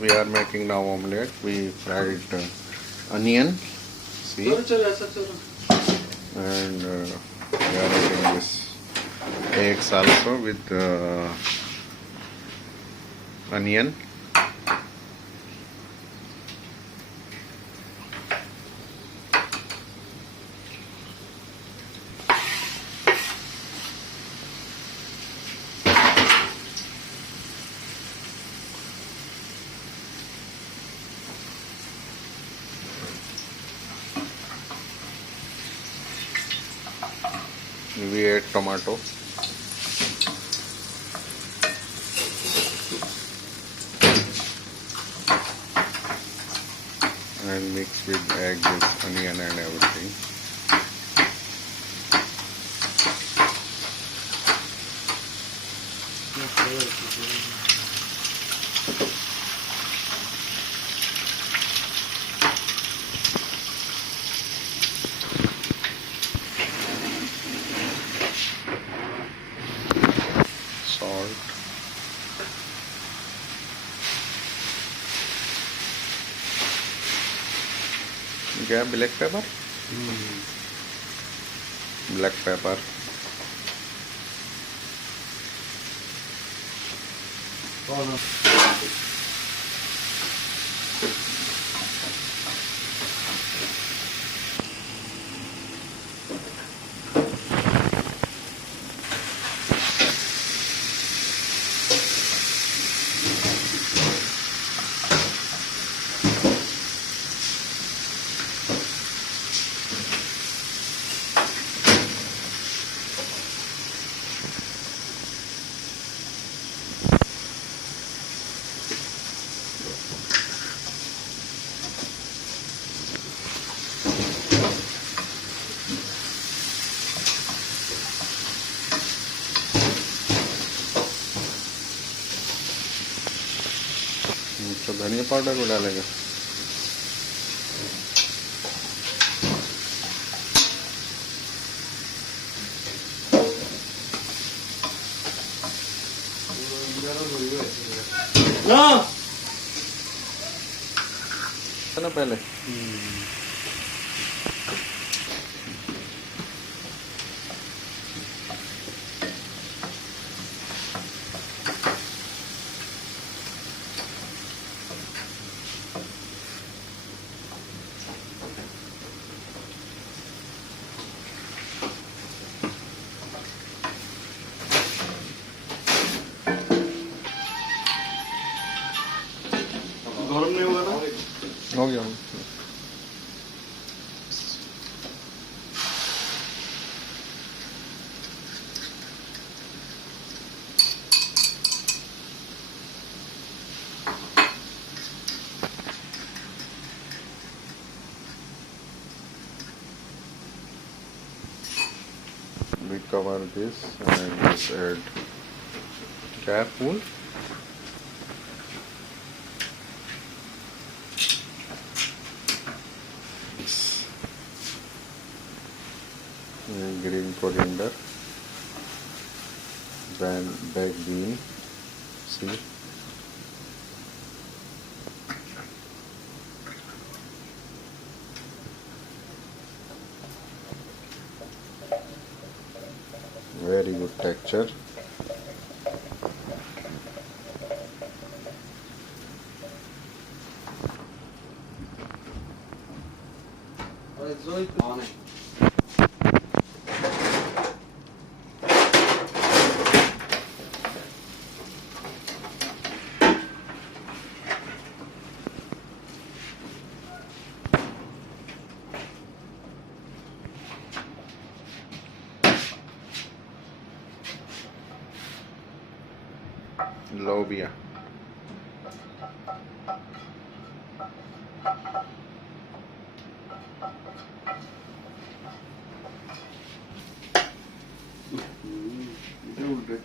We are making now omelette. We fried onion, see, and we are adding this eggs also with onion. We add tomato. And mix with egg, with onion and everything. Salt. क्या black pepper? Black pepper. तो धनिया powder को डालेंगे. है ना पहले. गरम नहीं होगा ना? हो गया. We cover this and just add careful. Green coriander, then baked bean, see, very good texture. Lobia. उल्टे